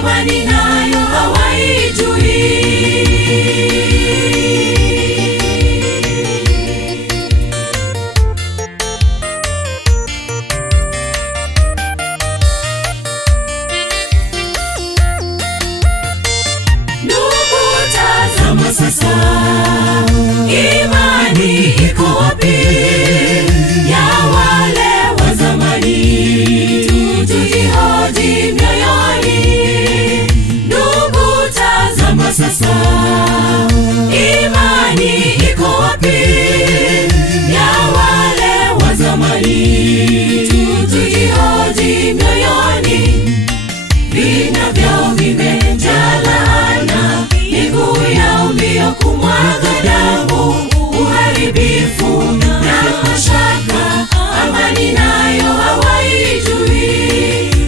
amani nayo hawaijui. Sasa imani iko wapi ya wale wa zamani? Tujihoji mioyoni. Ndugu, tazama sasa, imani iko wapi ya wale wa zamani? Tujihoji mioyoni. Vina vyao vimejaa laana, miguu yao mbio kumwaga damu, uharibifu na mashaka, amani nayo hawaijui.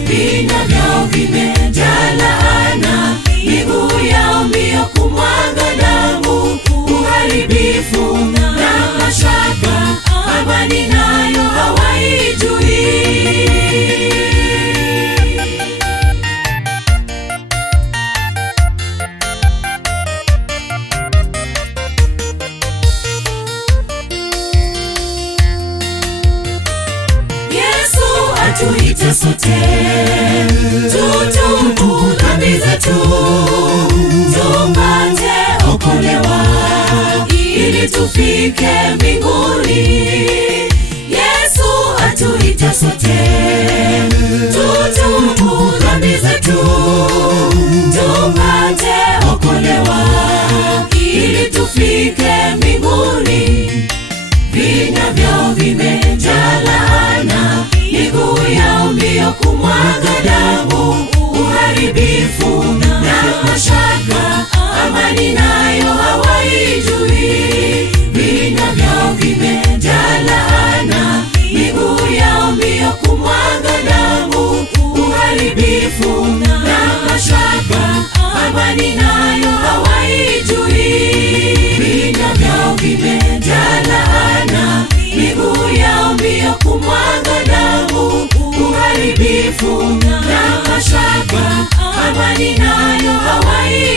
Vina vyao vimejaa laana, miguu yao mbio kumwaga damu, uharibifu na mashaka, amani nayo hawaijui. Tuite sote, tutubu dhambi zetu, tupate okolewa, ili tufike mbinguni. Yesu atuite sote, tutubu dhambi zetu, tupate okolewa, ili tufike mbinguni. Vina vyao vimejaa laana, miguu yao mbio kumwaga damu, uharibifu na mashaka, amani nayo hawaijui. Vina vyao vimejaa laana, miguu yao mbio kumwaga damu, uharibifu na mashaka, amani nayo hawaijui. Vina vyao vimejaa laana, miguu yao mbio kumwaga damu, uharibifu na mashaka, amani nayo hawaijui.